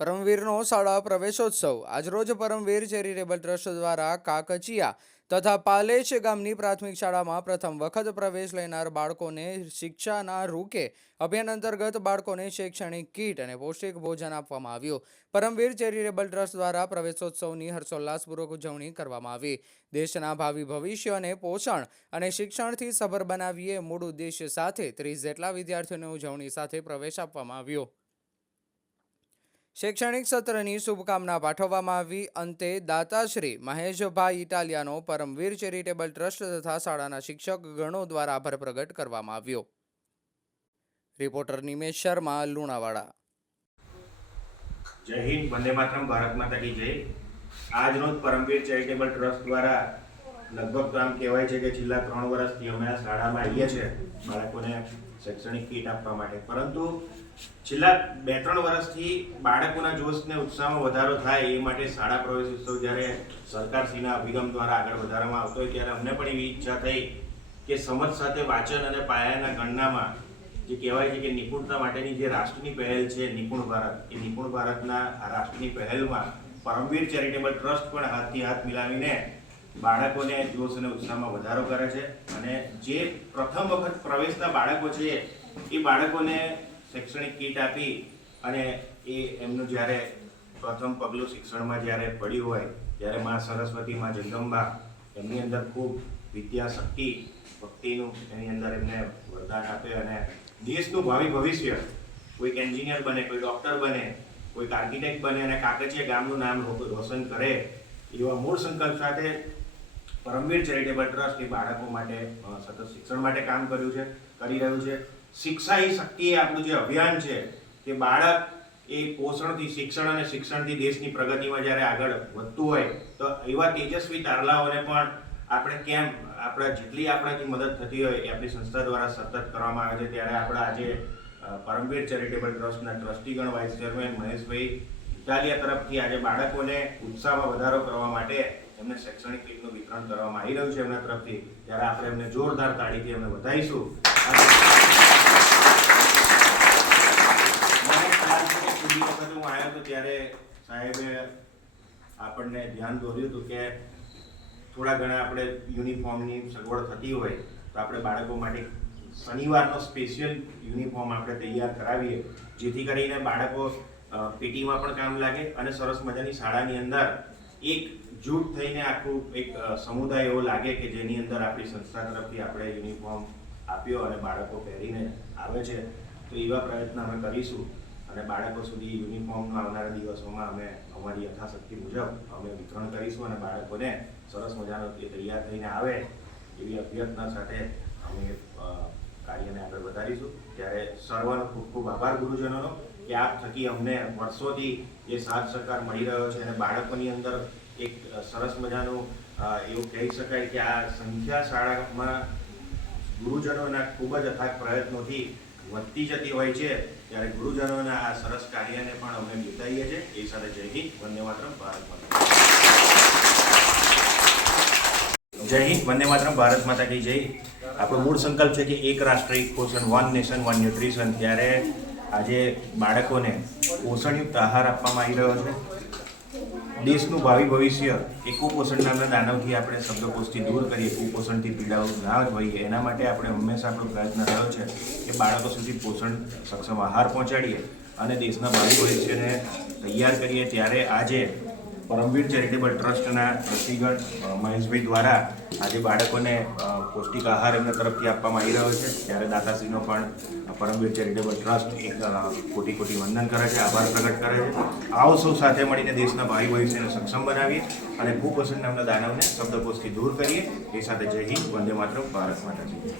પરમવીરનો શાળા પ્રવેશોત્સવ આજરોજ Paramvir charitable trust દ્વારા કાકચિયા તથા પાલેચ ગામની પ્રાથમિક શાળામાં પ્રથમ વખત પ્રવેશ લેનાર બાળકોને શિક્ષાના રૂકે અભિયાન અંતર્ગત બાળકોને શૈક્ષણિક કીટ અને પૌષ્ટિક ભોજન આપવામાં આવ્યું। પરમવીર ચેરિટેબલ ટ્રસ્ટ દ્વારા પ્રવેશોત્સવની હર્ષોલ્લાસપૂર્વક ઉજવણી કરવામાં આવી। દેશના ભાવિ ભવિષ્યને પોષણ અને શિક્ષણથી સભર બનાવીએ મૂળ ઉદ્દેશ્ય સાથે 30 જેટલા વિદ્યાર્થીઓને ઉજવણી સાથે પ્રવેશ આપવામાં આવ્યો। શૈક્ષણિક સત્રની શુભકામના પાઠવવામાં આવી। અંતે દાતાશ્રી મહેશભાઈ ઇટાલિયાનો પરમવીર ચેરિટેબલ ટ્રસ્ટ તથા શાળાના શિક્ષક ગણો દ્વારા આભાર પ્રગટ કરવામાં આવ્યો। રિપોર્ટર નિમેશ શર્મા, લુણાવાડા। जय हिंद, वंदे मातरम, भारत माता की जय। आज रोज परमवीर चेरिटेबल ट्रस्ट द्वारा लगभग तो आम कहेवाय छे के छेल्ला 3 वर्षथी अमे आ शाळामां आवीए छे बाळकोने शैक्षणिक किट आपवा माटे, परंतु छेल्ला 2-3 वर्षथी बाळकोना जोशने उत्साहमां વધારો થાય એ માટે શાળા પ્રવેશ ઉત્સવ જ્યારે સરકારશ્રીના અભિગમ દ્વારા આગળ વધારવામાં આવતો હોય ત્યારે અમને પણ એવી ઈચ્છા થઈ કે સમજ સાથે વાંચન અને પાયાના ગણનામાં જે કહેવાય છે કે નિપુણતા માટેની જે રાષ્ટ્રની પહેલ છે નિપુણ ભારત, એ નિપુણ ભારતના આ રાષ્ટ્રની પહેલમાં પરમવીર ચેરિટેબલ ટ્રસ્ટ પણ હાથથી હાથ મિલાવીને બાળકોને જોશ અને ઉત્સાહમાં વધારો કરે છે અને જે પ્રથમ વખત પ્રવેશના બાળકો છે એ બાળકોને શૈક્ષણિક કીટ આપી અને એ એમનું જ્યારે પ્રથમ પગલું શિક્ષણમાં જ્યારે પડ્યું હોય ત્યારે મા સરસ્વતી, મા જગદંબા એમની અંદર ખૂબ વિદ્યા, શક્તિ, ભક્તિનું એની અંદર એમને વરદાન આપે અને દેશનું ભાવિ ભવિષ્ય કોઈક એન્જિનિયર બને, કોઈ ડૉક્ટર બને, કોઈક આર્કિટેક્ટ બને અને કાકચિયા ગામનું નામ રોશન કરે એવા મૂળ સંકલ્પ સાથે પરમવીર ચેરિટેબલ ટ્રસ્ટ એ બાળકો માટે સતત શિક્ષણ માટે કામ કરી રહ્યું છે। શિક્ષા એ શક્તિ એ આપણું જે અભિયાન છે કે બાળક એ પોષણથી શિક્ષણ અને શિક્ષણથી દેશની પ્રગતિમાં જ્યારે આગળ વધતું હોય તો એવા તેજસ્વી તારલાઓને પણ આપણે કેમ આપણા જેટલી આપણાથી મદદ થતી હોય એ આપણી સંસ્થા દ્વારા સતત કરવામાં આવે છે। ત્યારે આપણા આજે પરમવીર ચેરિટેબલ ટ્રસ્ટના ટ્રસ્ટીગણ વાઇસ ચેરમેન મહેશભાઈ ઇટાલિયા તરફથી આજે બાળકોને ઉત્સાહમાં વધારો કરવા માટે એમને શૈક્ષણિક કીટનું વિતરણ કરવામાં આવી રહ્યું છે એમના તરફથી, ત્યારે આપણે એમને જોરદાર તાળીથી એમને વધાવીશું। છેલ્લી વખત હું આવ્યો હતો ત્યારે સાહેબે આપણને ધ્યાન દોર્યું હતું કે થોડા ઘણા આપણે યુનિફોર્મની સગવડ થતી હોય તો આપણે બાળકો માટે શનિવારનો સ્પેશિયલ યુનિફોર્મ આપણે તૈયાર કરાવીએ જેથી કરીને બાળકો પીટીમાં પણ કામ લાગે અને સરસ મજાની શાળાની અંદર એક જૂથ થઈને આખું એક સમુદાય એવો લાગે કે જેની અંદર આપણી સંસ્થા તરફથી આપણે યુનિફોર્મ આપ્યો અને બાળકો પહેરીને આવે છે। તો એવા પ્રયત્ન અમે કરીશું અને બાળકો સુધી યુનિફોર્મનું આવનારા દિવસોમાં અમે અમારી યથાશક્તિ મુજબ અમે વિતરણ કરીશું અને બાળકોને સરસ મજાનો તૈયાર થઈને આવે એવી અભ્યર્થના સાથે અમે કાર્યને આગળ વધારીશું। ત્યારે સર્વનો ખૂબ ખૂબ આભાર ગુરુજનોનો કે આપ થકી અમને વર્ષોથી જે સાથ સહકાર મળી રહ્યો છે અને બાળકોની અંદર એક સરસ મજાનું એવું કહી શકાય કે આ સંખ્યા શાળામાં ગુરુજનોના ખૂબ જ અથાગ પ્રયત્નોથી વધતી જતી હોય છે। ત્યારે ગુરુજનોના આ સરસ કાર્યને પણ અમે બિરદાવીએ છીએ। એ સાથે જય હિન્દ, વંદે માતરમ, ભારત માતા। જય હિન્દ, વંદે માતરમ, ભારત માતા કી જય। આપણો મૂળ સંકલ્પ છે કે એક રાષ્ટ્ર, એક પોષણ, વન નેશન, વન ન્યુટ્રિશન। ત્યારે આજે બાળકોને પોષણયુક્ત આહાર આપવામાં આવી રહ્યો છે। દેશનું ભાવિ ભવિષ્ય એ કુપોષણ નામના દાનવથી આપણે શબ્દકોશથી દૂર કરીએ, કુપોષણથી પીડાવું ના હોઈએ એના માટે આપણે હંમેશા આપણો પ્રયત્ન રહ્યો છે કે બાળકો સુધી પોષણ સક્ષમ આહાર પહોંચાડીએ અને દેશના ભાવિ ભવિષ્યને તૈયાર કરીએ। ત્યારે આજે પરમવીર ચેરિટેબલ ટ્રસ્ટના ટ્રસ્ટીગણ મહેશભાઈ દ્વારા આજે બાળકોને પૌષ્ટિક આહાર એમના તરફથી આપવામાં આવી રહ્યો છે। ત્યારે દાતાશ્રીનો પણ પરમવીર ચેરિટેબલ ટ્રસ્ટ એક કોટી કોટી વંદન કરે છે, આભાર પ્રગટ કરે છે। આવો સૌ સાથે મળીને દેશના ભાવિ ભવિષ્યને સક્ષમ બનાવીએ અને કુપોષણ નામના દાનવને શબ્દકોશથી દૂર કરીએ। એ સાથે જય હિન્દ, વંદે માતરમ, ભારત માતા કી જય।